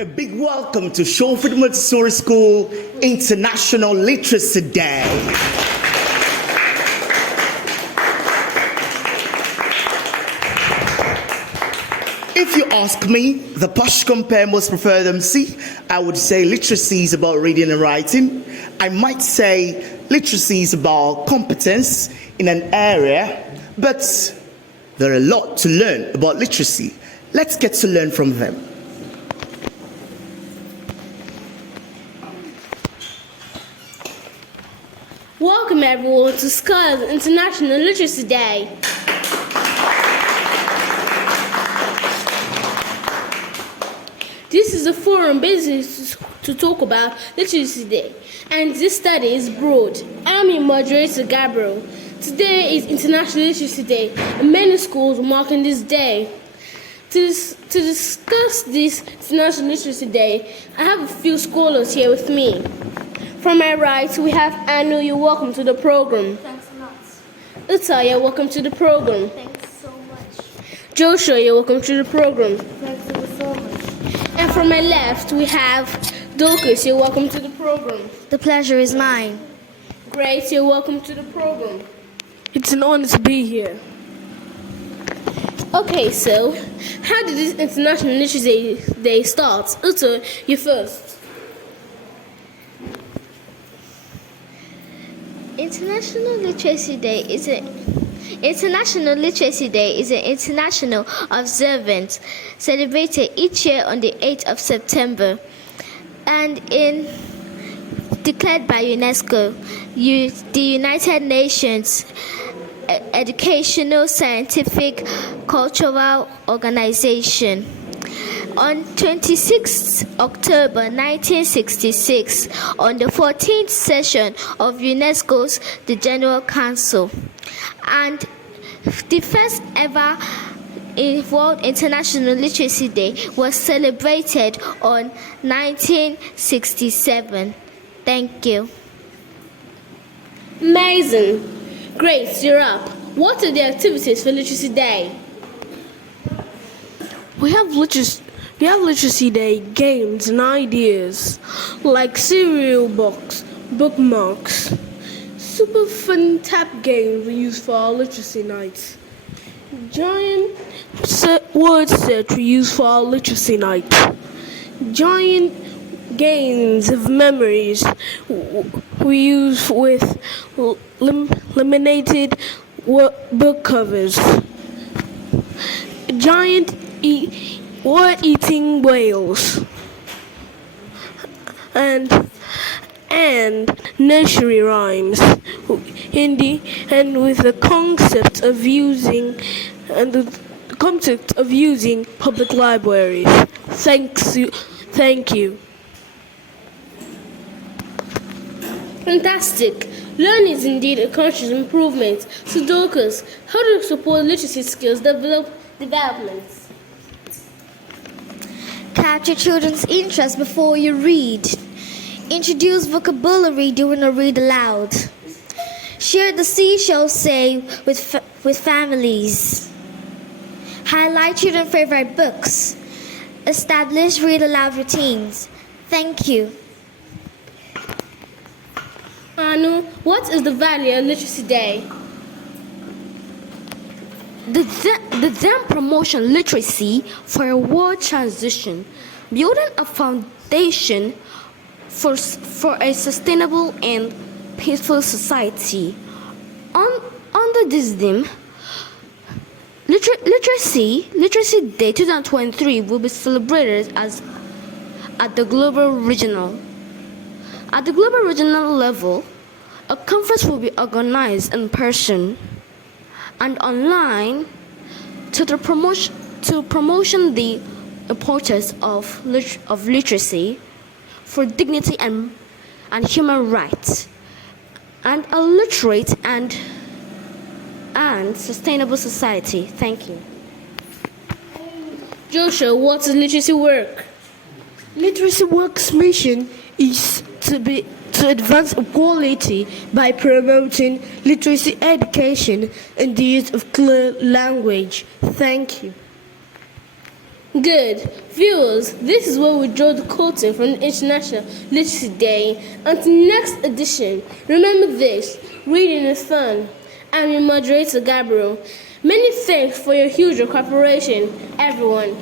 A big welcome to Shawford Montessori School International Literacy Day. If you ask me, the posh compare most preferred MC, I would say literacy is about reading and writing. I might say literacy is about competence in an area, but there are a lot to learn about literacy. Let's get to learn from them. Welcome everyone to SCOLAR's International Literacy Day. This is a forum based to talk about Literacy Day, and this study is broad. I'm your moderator, Gabriel. Today is International Literacy Day, and many schools are marking this day. To discuss this International Literacy Day, I have a few scholars here with me. From my right, we have Anu. You're welcome to the program. Thanks a lot. Utaya, welcome to the program. Thanks so much. Joshua, you're welcome to the program. Thanks so much. And from my left, we have Dorcas. You're welcome to the program. The pleasure is mine. Grace, you're welcome to the program. It's an honor to be here. Okay, so how did this International Literacy Day start? Uta, you first. International Literacy Day is an international observance celebrated each year on the 8th of September and declared by UNESCO, the United Nations Educational, Scientific, Cultural Organization. On 26 October 1966, on the 14th session of UNESCO's the General Council, and the first ever World International Literacy Day was celebrated on 1967. Thank you. Amazing. Grace, you're up. What are the activities for Literacy Day? We have Literacy Day games and ideas like cereal box, bookmarks. Super fun tap games we use for our literacy nights. Giant word search we use for our literacy night. Giant games of memories we use with laminated book covers. Giant word-eating whales and nursery rhymes and with the concept of using public libraries. Thank you. Fantastic. Learning is indeed a conscious improvement. So Dorcas, how do you support literacy skills developments? Capture children's interest before you read. Introduce vocabulary during a read aloud. Share the seashell say with families. Highlight children's favorite books. Establish read aloud routines. Thank you. Anu, what is the value of Literacy Day? The then promotion literacy for a world transition, building a foundation for a sustainable and peaceful society. Under this theme, Literacy Day 2023 will be celebrated at the global regional level. A conference will be organized in person and online to promotion the importance of literacy for dignity and human rights, and a literate and sustainable society. Thank you. Joshua, what is literacy work? Literacy Work's mission is to advance equality by promoting literacy education and the use of clear language. Thank you. Good. Viewers, this is where we draw the curtain from the International Literacy Day. Until next edition, remember this, reading is fun. I'm your moderator, Gabriel. Many thanks for your huge cooperation, everyone.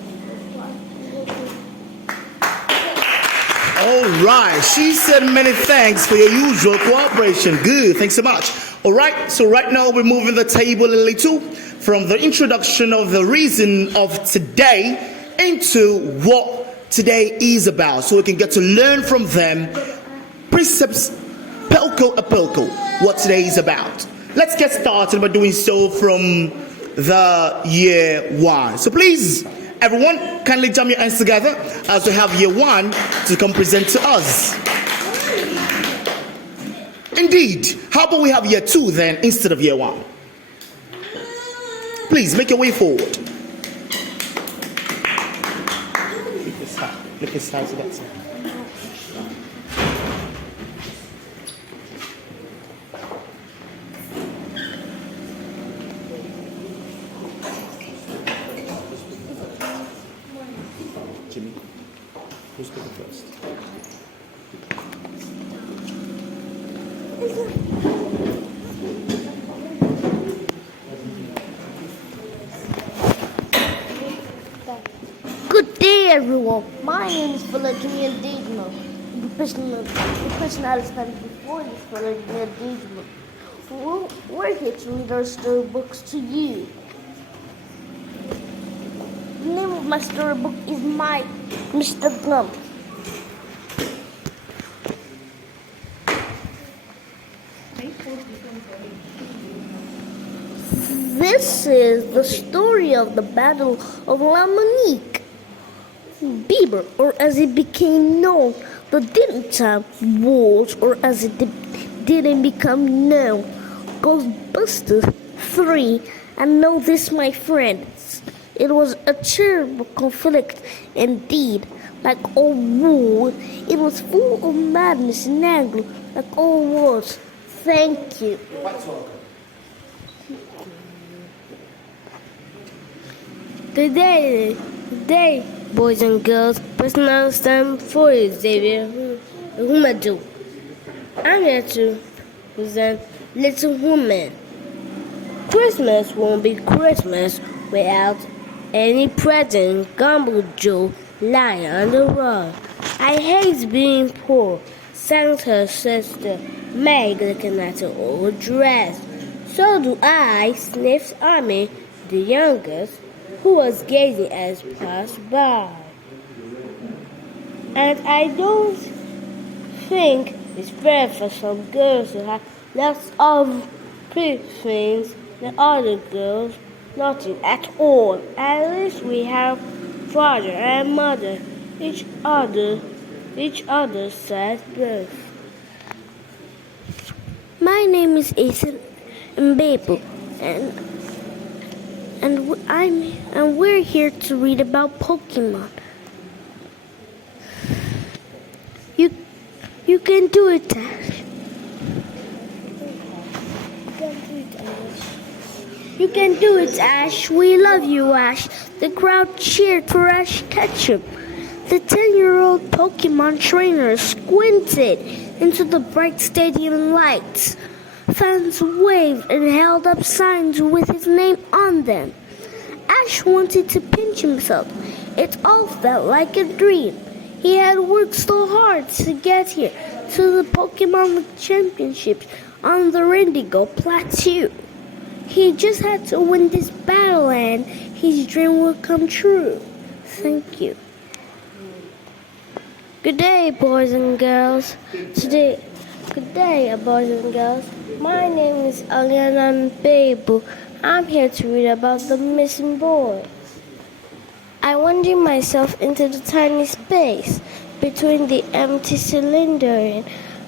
All right, she said many thanks for your usual cooperation. Good, thanks so much. All right, so right now we're moving the table a little from the introduction of the reason of today into what today is about, so we can get to learn from them, precepts, pelko a pelko, what today is about. Let's get started by doing so from the year one. So please, everyone, kindly jam your hands together as we have year one to come present to us. Indeed, how about we have year two then instead of year one? Please make your way forward. Look this side to that side. Jimmy, who's speaking first? Good day, everyone. My name is Vladimir Dejno. The person I stand before is Vladimir Dejno. We're here to read our storybooks to you. The name of my storybook is My Mr. Glump. This is the story of the Battle of La Monique. Bieber, or as it became known, the Dinner Wars, or as it didn't become known, Ghostbusters 3. And know this, my friends, it was a terrible conflict indeed. Like all war, it was full of madness and anger, like all wars. Thank you. Good day, boys and girls. Personal stand for you, Xavier. Whom I do. I'm here to present Little Woman. Christmas won't be Christmas without any present Gumbo Joe lying on the rug. I hate being poor, sang her sister Meg, looking at her old dress. So do I, sniffed Army, the youngest, who was gazing as passed by. And I don't think it's fair for some girls to have lots of pretty things than other girls, nothing at all. At least we have father and mother, each other's sad birth. My name is Ethan Mbebo, and we're here to read about Pokemon. You can do it, Ash. You can do it, Ash. We love you, Ash. The crowd cheered for Ash Ketchum. The 10-year-old Pokemon trainer squinted into the bright stadium lights. Fans waved and held up signs with his name on them. Ash wanted to pinch himself. It all felt like a dream. He had worked so hard to get here, to the Pokemon Championships on the Indigo Plateau. He just had to win this battle and his dream will come true. Thank you. Good day, boys and girls. Good day, boys and girls. My name is Aliana Mbebo. I'm here to read about the missing boy. I wandered myself into the tiny space between the empty cylinder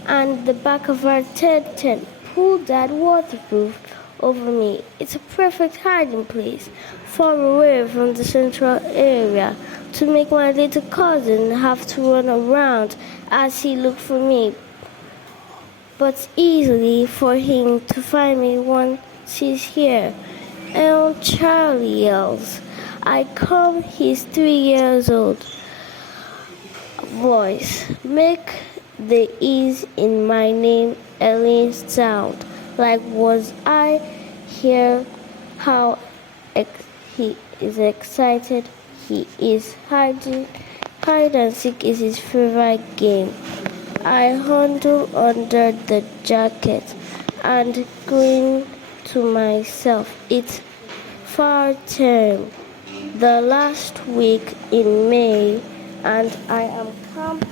and the back of our tent. Pulled that waterproof over me. It's a perfect hiding place, far away from the central area, to make my little cousin have to run around as he looked for me, but easily for him to find me once he's here. And Charlie yells, I come, he's 3 years old. Voice, make the ease in my name Ellen sound. Like was I here how he is excited. He is hide and seek is his favorite game. I huddle under the jacket and grin to myself. It's far term, the last week in May, and I am camping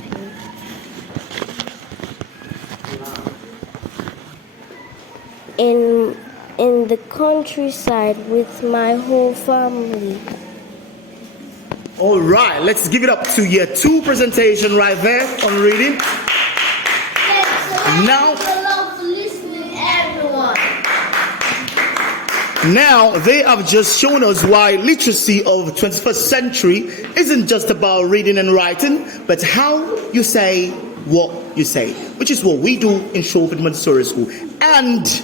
in the countryside with my whole family. All right, let's give it up to year 2 presentation right there on reading. Now, they have just shown us why literacy of 21st century isn't just about reading and writing, but how you say what you say, which is what we do in Shawford Montessori School. And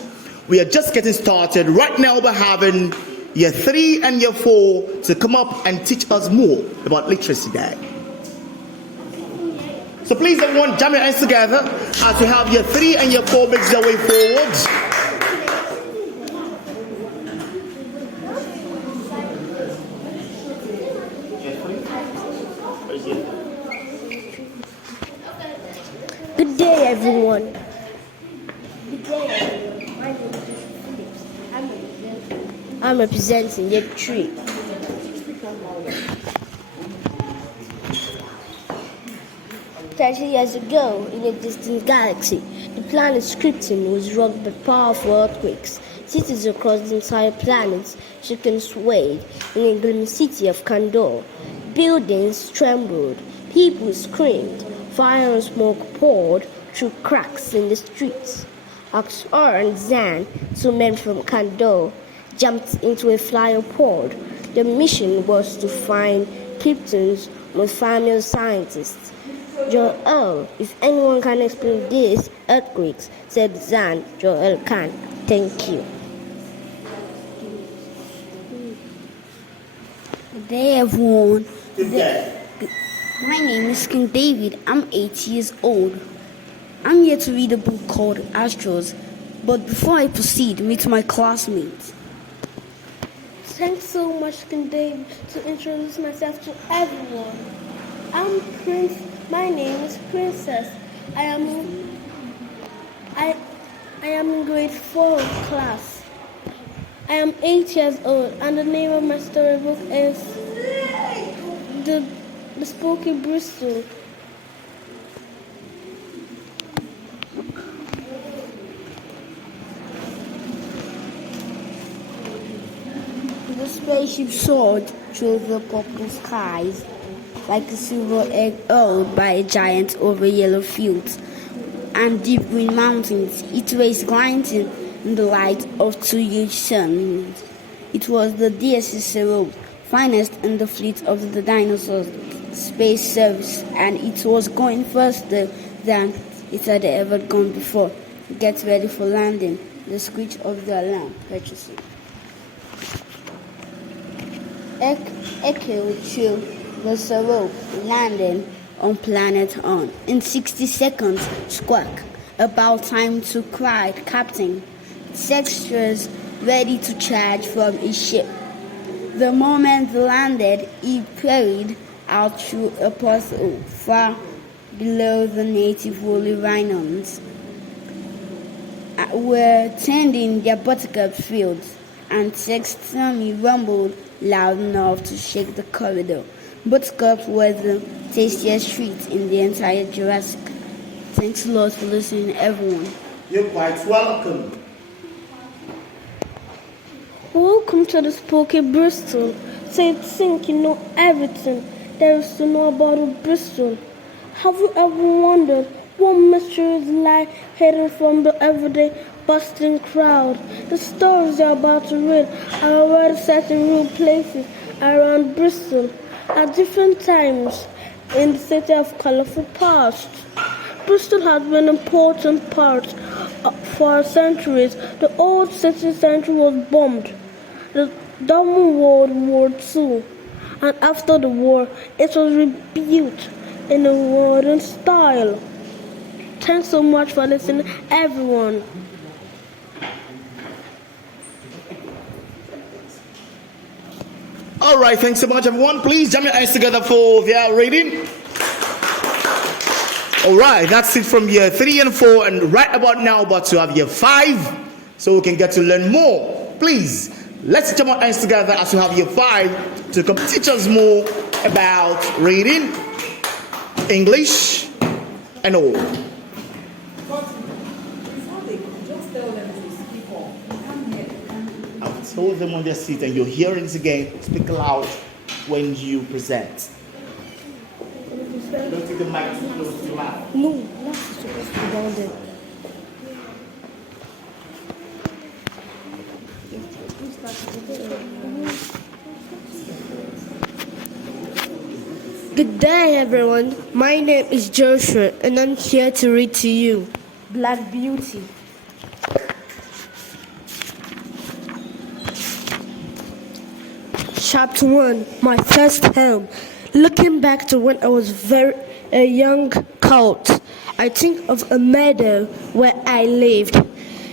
we are just getting started. Right now we're having year 3 and year 4 to come up and teach us more about literacy day. So please everyone jam your hands together as we have year 3 and year 4 makes their way forward. Good day, everyone. I'm representing year 3. Years ago, in a distant galaxy, the planet Krypton was rocked by powerful earthquakes. Cities across the entire planet shook and swayed in the gloomy city of Kandor. Buildings trembled, people screamed, fire and smoke poured through cracks in the streets. Aksor and Zan, 2 men from Kandor, jumped into a flying pod. The mission was to find Krypton's most famous scientists. Joel, if anyone can explain these earthquakes, said Zan. Joel can. Thank you. Good day, everyone. Good day. My name is King David. I'm 8 years old. I'm here to read a book called Astros. But before I proceed, meet my classmates. Thanks so much, King Dave, to introduce myself to everyone. My name is Princess. I am in grade 4 class. I am 8 years old, and the name of my storybook is The Spooky Bristol. The spaceship soared through the purple skies like a silver egg hurled by a giant over yellow fields and deep green mountains. It raced glinting in the light of 2 huge suns. It was the DSC Serope, finest in the fleet of the dinosaurs space service, and it was going faster than it had ever gone before. Get ready for landing. The screech of the alarm purchasing echoed through the Serope, landing on planet On. In 60 seconds, Squawk, about time to cry, Captain. Sextras ready to charge from his ship. The moment they landed, he peered out through a porthole far below the native woolly rhinos were tending their buttercup fields, and Sex's tummy rumbled loud enough to shake the corridor. Buttercups were the tastiest treat in the entire Jurassic. Thanks a lot for listening, everyone. You're quite welcome. Welcome to the Spooky Bristol. So you think you know everything there is to know about Bristol. Have you ever wondered what mysteries lie hidden from the everyday bustling crowd? The stories you're about to read are already set in real places around Bristol at different times in the city of colorful past. Bristol has been an important part for centuries. The old city centre was bombed during World War II. and after the war, it was rebuilt in a modern style. Thanks so much for listening, everyone. All right, thanks so much, everyone. Please jam your hands together for their reading. All right, that's it from year 3 and 4, and right about now, about to have year 5, so we can get to learn more. Please, let's jam our hands together as we have year 5 to come teach us more about reading, English, and all. I've told them on their seat, and you're hearing this again. Speak loud when you present. Don't take the mic too close to your mouth. No, that's supposed to be down there. Good day, everyone. My name is Joshua, and I'm here to read to you Black Beauty. Chapter 1, My First Home. Looking back to when I was a young colt, I think of a meadow where I lived.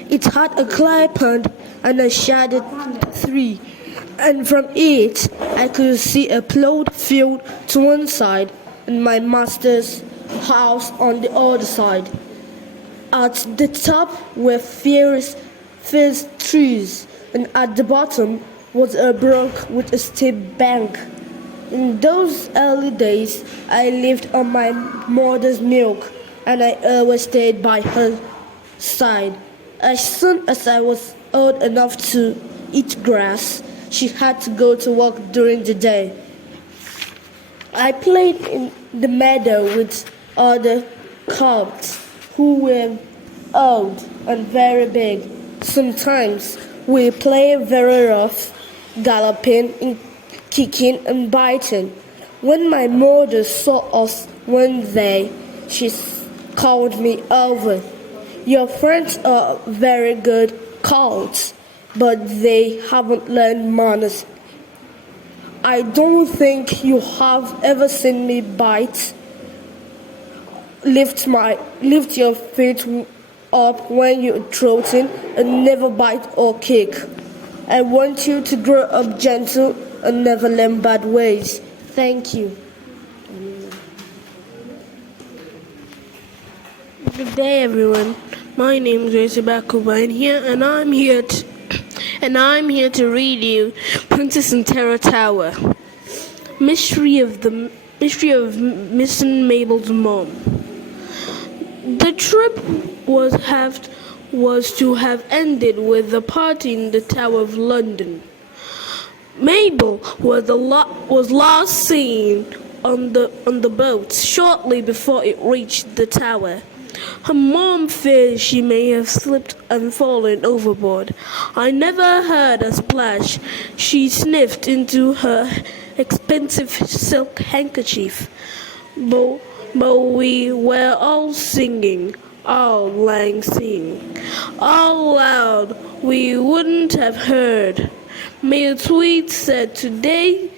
It had a clay pond and a shaded tree, and from it I could see a plowed field to one side and my master's house on the other side. At the top were fierce trees, and at the bottom was a brook with a steep bank. In those early days, I lived on my mother's milk, and I always stayed by her side. As soon as I was old enough to eat grass, she had to go to work during the day. I played in the meadow with other colts who were old and very big. Sometimes we played very rough, galloping, kicking and biting. When my mother saw us one day, she called me over. Your friends are very good colts, but they haven't learned manners. I don't think you have ever seen me bite. Lift your feet up when you're trotting and never bite or kick. I want you to grow up gentle and never learn bad ways. Thank you. Good day, everyone. My name is Gracie Bakuba, and I'm here to read you Princess and Terror Tower. Mystery of Missing Mabel's mom. The trip was to have ended with a party in the Tower of London. Mabel was last seen on the boat shortly before it reached the tower. Her mom fears she may have slipped and fallen overboard. I never heard a splash. She sniffed into her expensive silk handkerchief. But we were all singing, all lang singing. All loud, we wouldn't have heard. Mayor Tweed said today,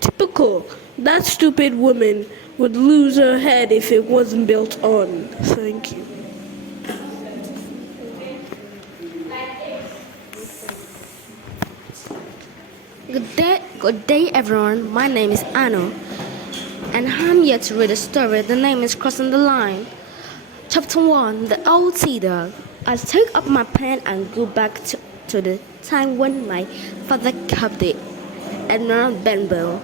typical, that stupid woman would lose her head if it wasn't built on. Thank you. Good day, everyone. My name is Anno, and I'm here to read a story. The name is Crossing the Line. Chapter 1, The Old Sea Dog. I'll take up my pen and go back to the time when my father kept the Admiral Benbow.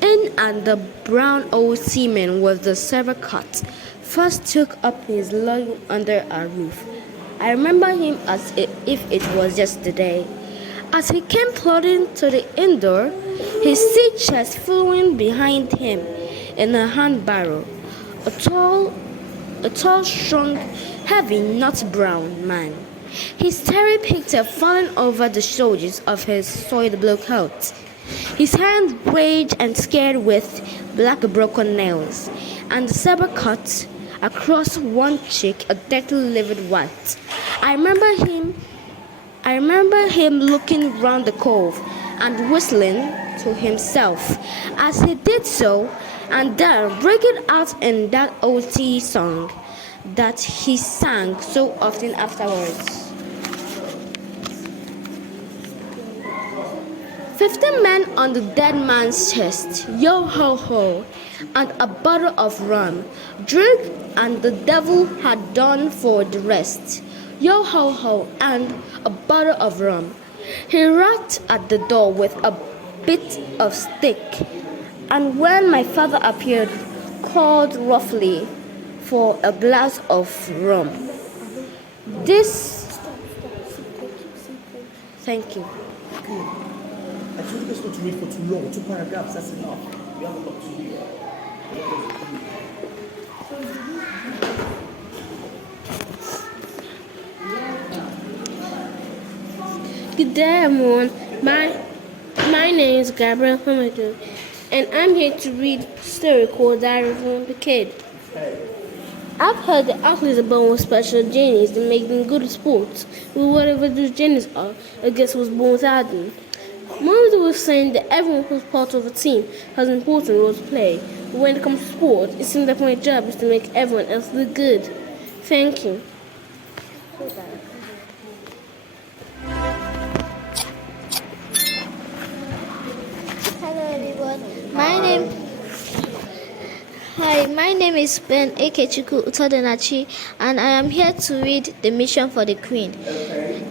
In and the brown old seaman with the silver cut first took up his lodging under our roof. I remember him as if it was yesterday. As he came plodding to the inn door, his sea chest following behind him in a hand barrow, a tall, strong, heavy, nut brown man, his tarry pigtail falling over the shoulders of his soiled blue coat, his hands red and scared with black broken nails, and the silver cut across one cheek a dirty livid white. I remember him looking round the cove and whistling to himself as he did so, and then breaking out in that old song that he sang so often afterwards. 15 men on the dead man's chest, yo ho ho, and a bottle of rum. Drink, and the devil had done for the rest. Yo ho ho, and a bottle of rum. He rapped at the door with a bit of stick, and when my father appeared, called roughly for a glass of rum. This. Thank you. I told you guys not to read for too long, 2 paragraphs, that's enough. We have a lot to read. Good day, everyone. My name is Gabriel Hamilton, and I'm here to read a story called Diary from the Kid. I've heard that athletes are born with special genius that make them good at sports. But whatever those genius are, I guess was born without them. Mother was saying that everyone who's part of a team has an important role to play. But when it comes to sport, it seems like my job is to make everyone else look good. Thank you. Hello everyone. My name is Ben Ekechukwu Utodenachi, and I am here to read The Mission for the Queen.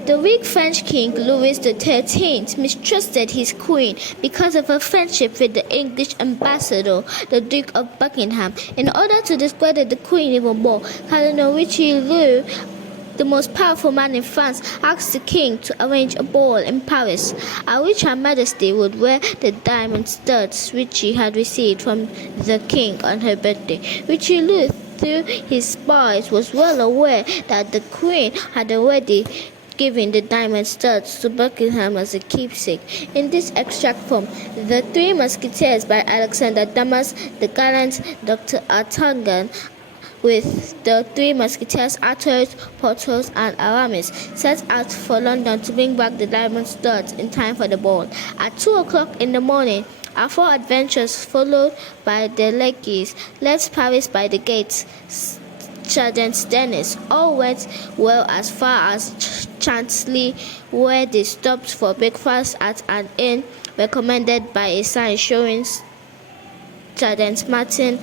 The weak French king Louis XIII mistrusted his queen because of her friendship with the English ambassador, the Duke of Buckingham. In order to discredit the queen even more, Cardinal Richelieu, the most powerful man in France, asked the king to arrange a ball in Paris, at which Her Majesty would wear the diamond studs which she had received from the king on her birthday. Richelieu, through his spies, was well aware that the queen had already given the diamond studs to Buckingham as a keepsake. In this extract from The Three Musketeers by Alexander Dumas, the gallant Dr. D'Artagnan, with the Three Musketeers, Athos, Porthos, and Aramis, set out for London to bring back the diamond studs in time for the ball. At 2 o'clock in the morning, our 4 adventurers, followed by the lackeys, left Paris by the gates. Sergeant Dennis. All went well as far as Chantilly, where they stopped for breakfast at an inn recommended by a sign showing Sergeant Martin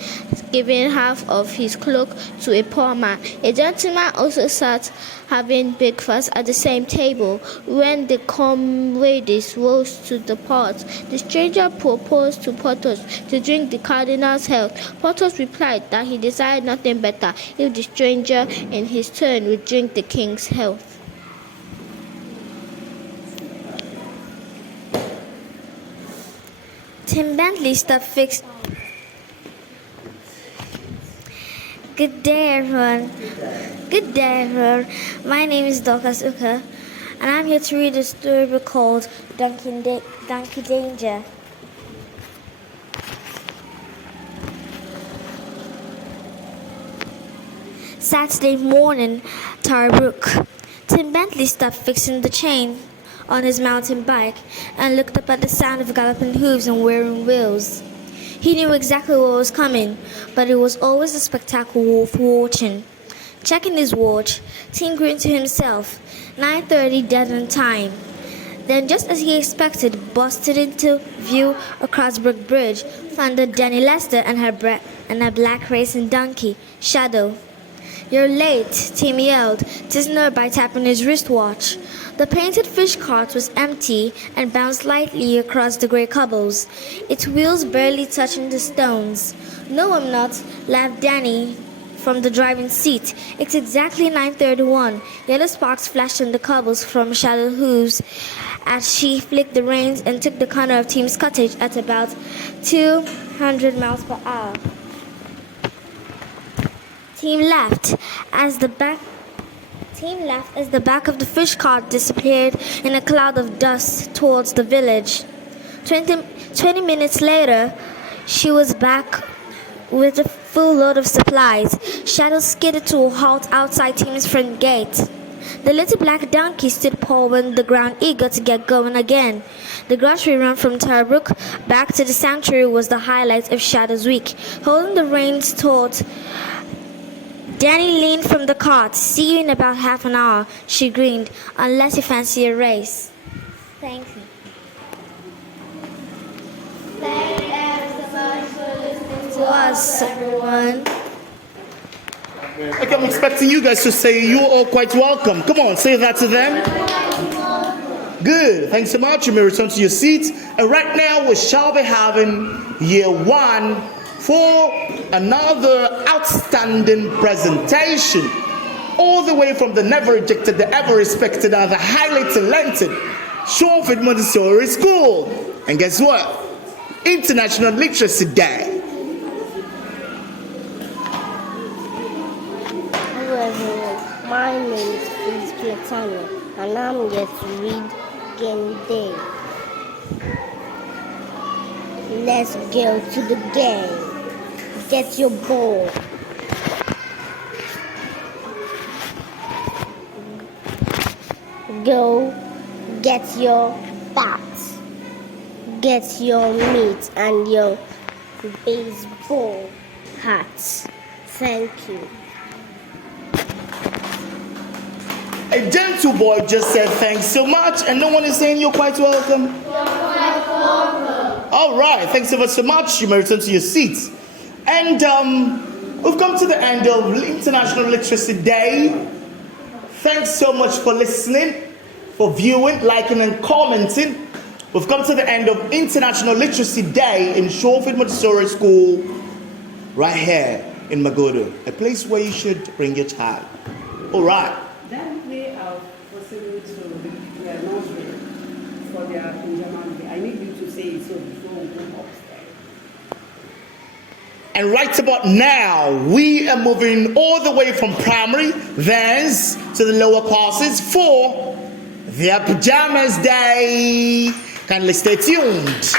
giving half of his cloak to a poor man. A gentleman also sat having breakfast at the same table. When the comrades rose to depart, the stranger proposed to Porthos to drink the cardinal's health. Porthos replied that he desired nothing better if the stranger in his turn would drink the king's health. Tim Bentley stopped fixed. Good day, everyone. My name is Dorcas Uka, and I'm here to read a story called Donkey Danger. Saturday morning, Tarbrook. Tim Bentley stopped fixing the chain on his mountain bike and looked up at the sound of galloping hooves and whirring wheels. He knew exactly what was coming, but it was always a spectacle worth watching. Checking his watch, Tim grinned to himself. 9:30 dead on time. Then, just as he expected, busted into view across Brook Bridge, thundered Jenny Lester and her black racing donkey, Shadow. "You're late," Tim yelled to Snow by tapping his wristwatch. The painted fish cart was empty and bounced lightly across the grey cobbles, its wheels barely touching the stones. "No, I'm not," laughed Danny from the driving seat. "It's exactly 9:31. Yellow sparks flashed on the cobbles from Shadow hooves as she flicked the reins and took the corner of Tim's cottage at about 200 miles per hour. Tim laughed as the back of the fish cart disappeared in a cloud of dust towards the village. 20 minutes later, she was back with a full load of supplies. Shadow skidded to a halt outside Tim's front gate. The little black donkey stood pawing the ground, eager to get going again. The grocery run from Torbrook back to the sanctuary was the highlight of Shadows Week. Holding the reins taut, Danny leaned from the cart. "See you in about half an hour," she grinned, "unless you fancy a race." Thank you. Thank you ever so much for listening to us, everyone. Okay, I'm expecting you guys to say you're all quite welcome. Come on, say that to them. Good. Thanks so much. You may return to your seats. And right now, we shall be having year one for another outstanding presentation. All the way from the never rejected, the ever respected, and the highly talented Shawford Montessori School. And guess what? International Literacy Day. Hello everyone, my name is Feliz Platano and I'm here to read Game Day. Let's go to the game. Get your ball. Go get your bat. Get your meat and your baseball hat. Thank you. A gentle boy just said thanks so much, and no one is saying you're quite welcome. All right, thanks so much. You may return to your seats. And we've come to the end of International Literacy Day. Thanks so much for listening, for viewing, liking, and commenting. We've come to the end of International Literacy Day in Shawford Montessori School, right here in Magodo, a place where you should bring your child. All right. Then they are possible to their nursery for their German day. I need you to say it so before we go upstairs. And right about now, we are moving all the way from primary, then to the lower classes for their pajamas day. Kindly stay tuned.